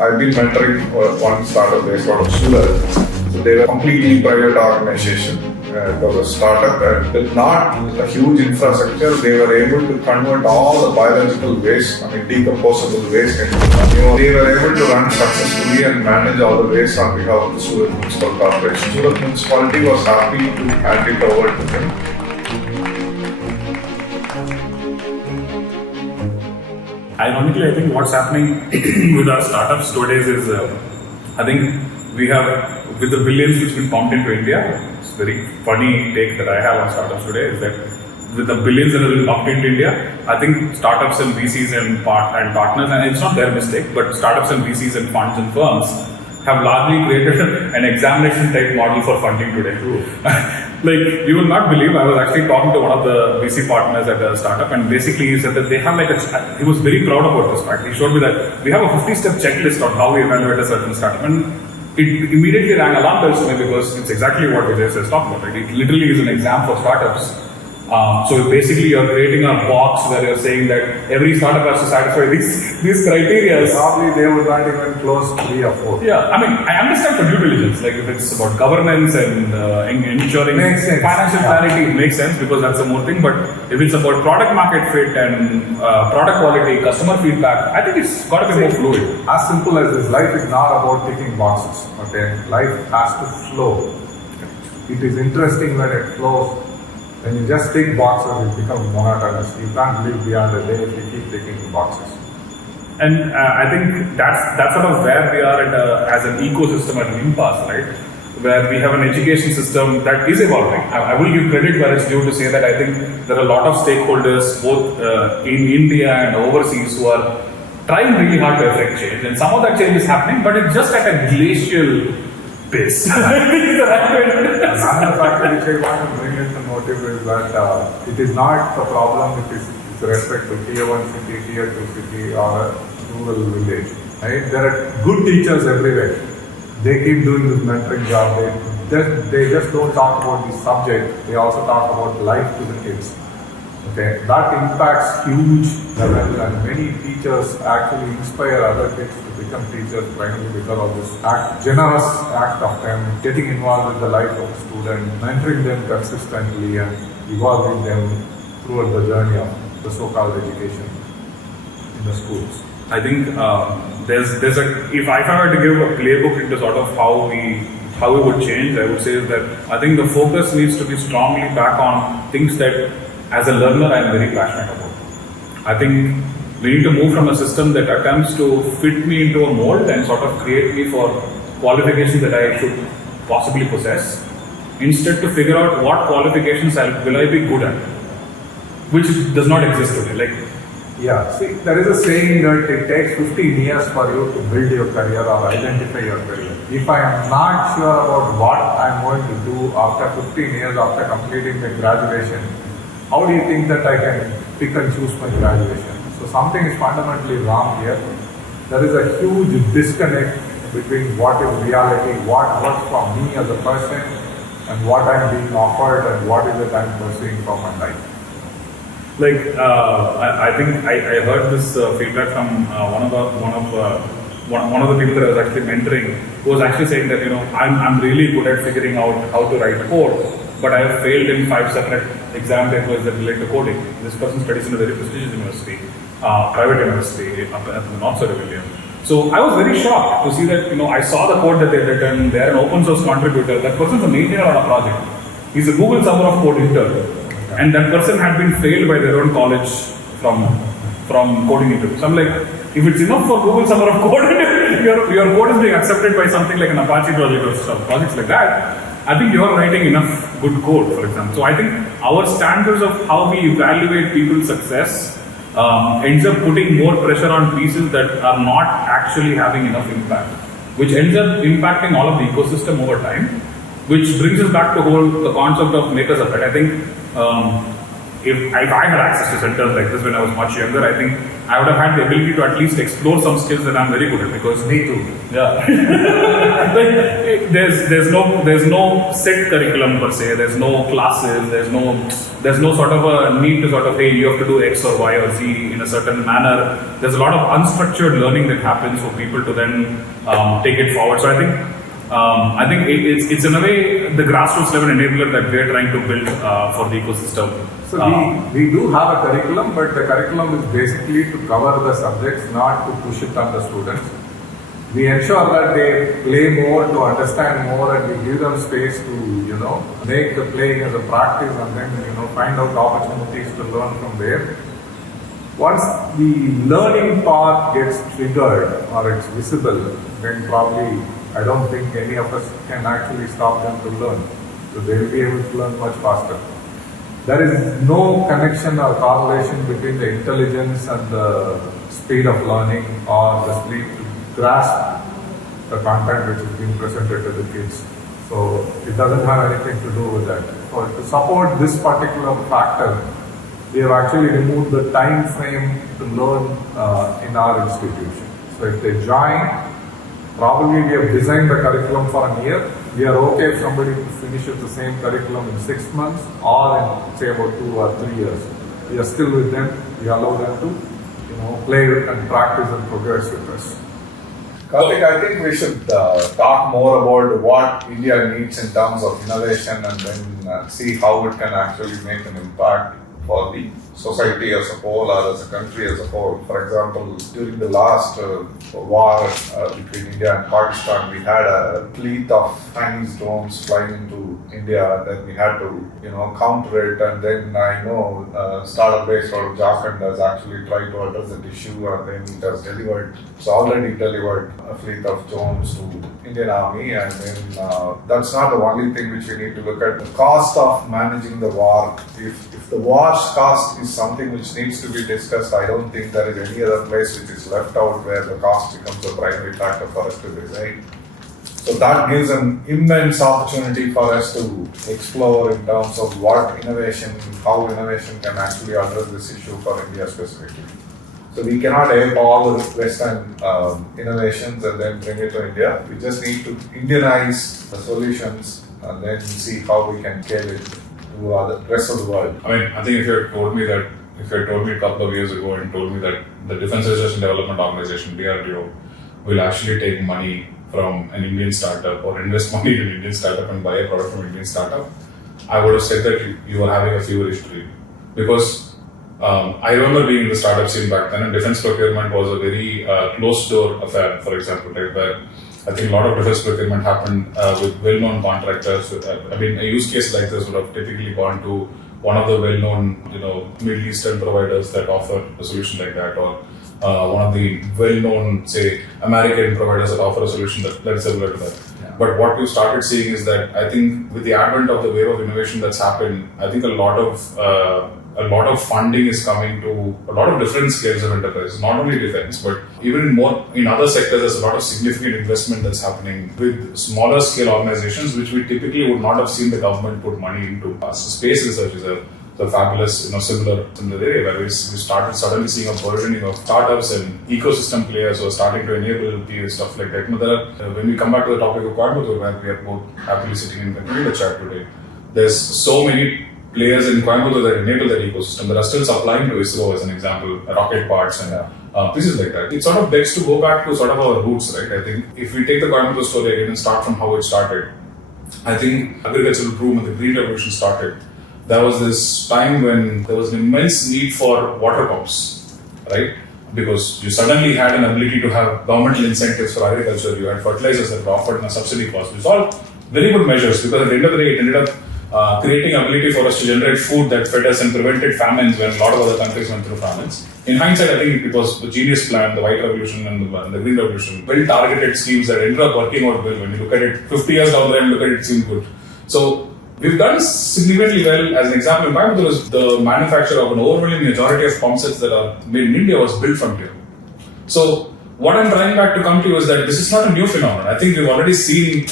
I've been mentoring one startup based out of Surat. So they were a completely private organization. It was a startup and with not a huge infrastructure, they were able to convert all the biological waste, decomposable waste into manure. They were able to run successfully and manage all the waste on behalf of the Surat Municipal Corporation. Surat Municipality was happy to hand it over to them. Ironically, I think what's happening with our startups nowadays is, I think we have, with the billions which have been pumped into India, it's a very funny take that I have on startups today, is that with the billions that have been pumped into India, I think startups and VCs and partners, and it's not their mistake, but startups and VCs and funds and firms have largely created an examination type model for funding today. Like, you will not believe, I was actually talking to one of the VC partners at a startup, and basically he said that they have he was very proud about this fact. He showed me that we have a 50-step checklist on how we evaluate a certain startup. And it immediately rang alarm bells to me because it's exactly what Vijay says talking about. Right? It literally is an exam for startups. So basically you're creating a box where you're saying that every startup has to satisfy these criteria. Probably they would not even close 3 or 4. Yeah, I understand for due diligence, like if it's about governance and ensuring financial clarity, it makes sense because that's a more thing. But if it's about product market fit and product quality, customer feedback, I think it's got to be more fluid. As simple as this, life is not about ticking boxes. Okay, life has to flow. It is interesting when it flows. When you just tick boxes, it becomes monotonous. You can't live beyond a day if you keep ticking boxes. And I think that's sort of where we are as an ecosystem at an impasse, right? Where we have an education system that is evolving. I will give credit where it's due to say that I think there are a lot of stakeholders, both in India and overseas, who are trying really hard to affect change. And some of that change is happening, but it's just at a glacial pace. Another factor which I want to bring into motive is that it is not a problem with respect to tier 1 city, tier 2 city or a rural village. Right? There are good teachers everywhere. They keep doing this mentoring job. They just don't talk about the subject. They also talk about life to the kids. Okay, that impacts huge level, and many teachers actually inspire other kids to become teachers primarily because of this generous act of them getting involved with the life of a student, mentoring them consistently and evolving them throughout the journey of the so-called education in the schools. I think if I were to give a playbook into sort of how we would change, I would say that I think the focus needs to be strongly back on things that as a learner I am very passionate about. I think we need to move from a system that attempts to fit me into a mold and sort of create me for qualifications that I should possibly possess, instead to figure out what qualifications will I be good at, which does not exist today. See, there is a saying that it takes 15 years for you to build your career or identify your career. If I am not sure about what I am going to do after 15 years after completing my graduation, how do you think that I can pick and choose my graduation? So something is fundamentally wrong here. There is a huge disconnect between what is reality, what works for me as a person, and what I am being offered and what is it I am pursuing for my life. I think I heard this feedback from one of the people that I was actually mentoring, who was actually saying that I'm really good at figuring out how to write code, but I have failed in 5 separate exam papers that relate to coding. This person studies in a very prestigious university, private university up at the north side of India. So I was very shocked to see that I saw the code that they had written. They are an open source contributor. That person's a maintainer on a project. He's a Google Summer of Code intern. And that person had been failed by their own college from coding interviews. So I'm like, if it's enough for Google Summer of Code, your code is being accepted by something like an Apache project or some projects like that, I think you're writing enough good code, for example. So I think our standards of how we evaluate people's success ends up putting more pressure on pieces that are not actually having enough impact, which ends up impacting all of the ecosystem over time, which brings us back to the concept of make us a pet. I think if I had access to centers like this when I was much younger, I think I would have had the ability to at least explore some skills that I'm very good at. Because Me too. yeah, like, there's no set curriculum per se. There's no classes. There's no sort of a need to sort of, hey, you have to do X or Y or Z in a certain manner. There's a lot of unstructured learning that happens for people to then take it forward. So I think it's in a way the grassroots level enabler that we're trying to build for the ecosystem. So we do have a curriculum, but the curriculum is basically to cover the subjects, not to push it on the students. We ensure that they play more to understand more, and we give them space to, make the playing as a practice, and then, find out opportunities to learn from there. Once the learning path gets triggered or it's visible, then probably I don't think any of us can actually stop them to learn. So they will be able to learn much faster. There is no connection or correlation between the intelligence and the speed of learning or the speed to grasp the content which is being presented to the kids. So it doesn't have anything to do with that. So to support this particular factor, we have actually removed the time frame to learn in our institution. So if they join, probably we have designed the curriculum for a year. We are okay if somebody finishes the same curriculum in 6 months or in say about 2 or 3 years. We are still with them. We allow them to, play and practice and progress with us. Karthik, I think we should talk more about what India needs in terms of innovation, and then see how it can actually make an impact for the society as a whole or as a country as a whole. For example, during the last war between India and Pakistan, we had a fleet of Chinese drones flying into India, and then we had to, counter it. And then I know startup based out of Jharkhand has actually tried to address that issue, and then it has delivered. It's already delivered a fleet of drones to Indian Army, and then that's not the only thing which we need to look at. The cost of managing the war. If the war's cost is something which needs to be discussed, I don't think there is any other place which is left out where the cost becomes a primary factor for us to decide. So that gives an immense opportunity for us to explore in terms of how innovation can actually address this issue for India specifically. So we cannot ape all the Western innovations and then bring it to India. We just need to Indianize the solutions and then see how we can scale it to the rest of the world. I mean, I think if you had told me a couple of years ago and told me that the Defense Research and Development Organization, DRDO, will actually take money from an Indian startup or invest money in an Indian startup and buy a product from an Indian startup, I would have said that you were having a feverish dream. Because I remember being in the startup scene back then, and defense procurement was a very closed door affair, for example, right, where I think a lot of defense procurement happened with well-known contractors. A use case like this would have typically gone to one of the well-known, Middle Eastern providers that offer a solution like that, or one of the well-known, say, American providers that offer a solution that's similar to that. Yeah. But what we've started seeing is that I think with the advent of the wave of innovation that's happened, I think a lot of funding is coming to a lot of different scales of enterprise, not only defense, but even in other sectors, there's a lot of significant investment that's happening with smaller scale organizations, which we typically would not have seen the government put money into. Space research is a fabulous, similar area where we started suddenly seeing a burgeoning of startups and ecosystem players who are starting to enable stuff like that. When we come back to the topic of Coimbatore, where we are both happily sitting in the chat today, there's so many players in Coimbatore that enable that ecosystem that are still supplying to ISRO, as an example, rocket parts and pieces like that. It sort of begs to go back to sort of our roots, right? I think if we take the Coimbatore story again and start from how it started, I think agricultural boom and the Green Revolution started. There was this time when there was an immense need for water pumps, right? Because you suddenly had an ability to have governmental incentives for agriculture. You had fertilizers that were offered in a subsidy cost. It was all very good measures, because at the end of the day, it ended up creating ability for us to generate food that fed us and prevented famines when a lot of other countries went through famines. In hindsight, I think it was the genius plan, the White Revolution and the Green Revolution, very targeted schemes that ended up working out well. When you look at it 50 years down the line, look at it, it seemed good. So we've done significantly well. As an example, in Coimbatore, the manufacture of an overwhelming majority of pump sets that are made in India was built from here. So what I'm trying back to come to is that this is not a new phenomenon. I think we've already seen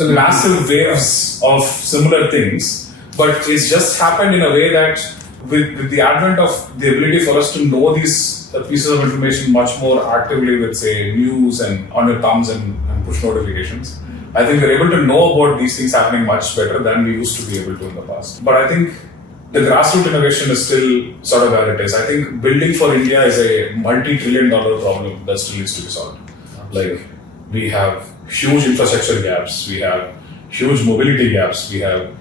massive waves of similar things, but it's just happened in a way that with the advent of the ability for us to know these pieces of information much more actively with, say, news and on your thumbs and push notifications, I think we're able to know about these things happening much better than we used to be able to in the past. But I think the grassroots innovation is still sort of where it is. I think building for India is a multi-trillion-dollar problem that still needs to be solved. Like, we have huge infrastructure gaps, we have huge mobility gaps, we have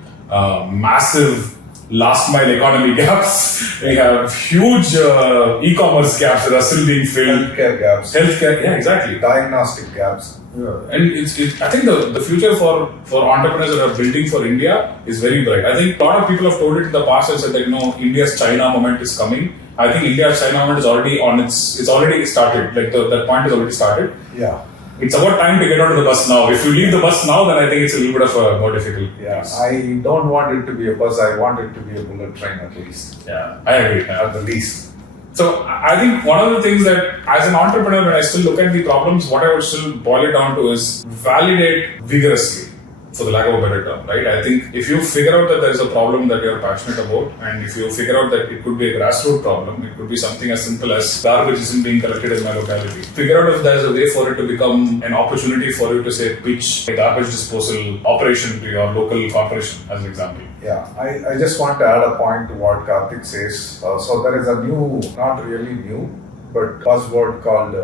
massive last mile economy gaps, we have huge e-commerce gaps that are still being filled. Healthcare gaps. Healthcare, yeah, exactly. Diagnostic gaps. And I think the future for entrepreneurs that are building for India is very bright. I think a lot of people have told it in the past and said that, India's China moment is coming. I think India's China moment is already it's already started. Like that point is already started. Yeah. It's about time to get onto the bus now. If you leave the bus now, then I think it's a little bit of a more difficult. Yeah, piece. I don't want it to be a bus. I want it to be a bullet train at least. Yeah, I agree. At the least. So I think one of the things that, as an entrepreneur, when I still look at the problems, what I would still boil it down to is validate vigorously, for the lack of a better term, right? I think if you figure out that there is a problem that you're passionate about, and if you figure out that it could be a grassroots problem, it could be something as simple as garbage isn't being collected in my locality. Figure out if there's a way for it to become an opportunity for you to, say, pitch a garbage disposal operation to your local corporation, as an example. Yeah, I just want to add a point to what Karthik says. So there is a new, not really new, but buzzword called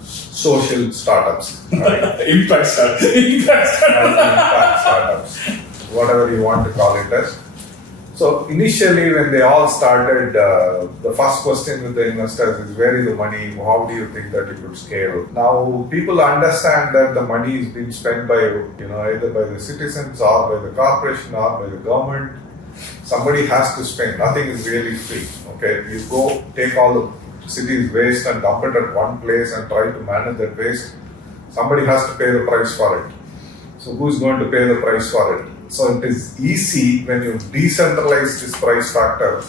social startups. Right? Impact startups. Impact startups, whatever you want to call it as. So initially when they all started, the first question with the investors is, where is the money? How do you think that it would scale? Now people understand that the money is being spent by, either by the citizens or by the corporation or by the government. Somebody has to spend. Nothing is really free. Okay, you go take all the city's waste and dump it at one place and try to manage that waste. Somebody has to pay the price for it. So who's going to pay the price for it? So it is easy when you decentralize this price factor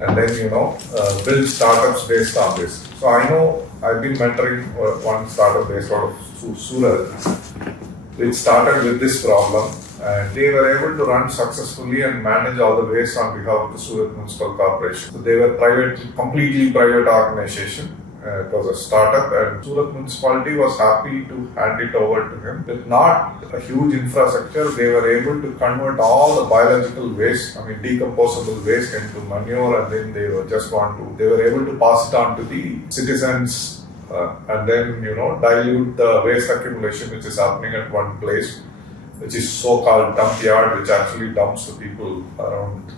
and then build startups based on this. So I know I've been mentoring one startup based out of Surat, which started with this problem, and they were able to run successfully and manage all the waste on behalf of the Surat Municipal Corporation. So they were completely private organization. It was a startup, and Surat Municipality was happy to hand it over to him. With not a huge infrastructure, they were able to convert all the biological waste, decomposable waste, into manure, and then they were able to pass it on to the citizens, and then dilute the waste accumulation which is happening at one place, which is so-called dump yard, which actually dumps the people around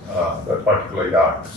that particular yard.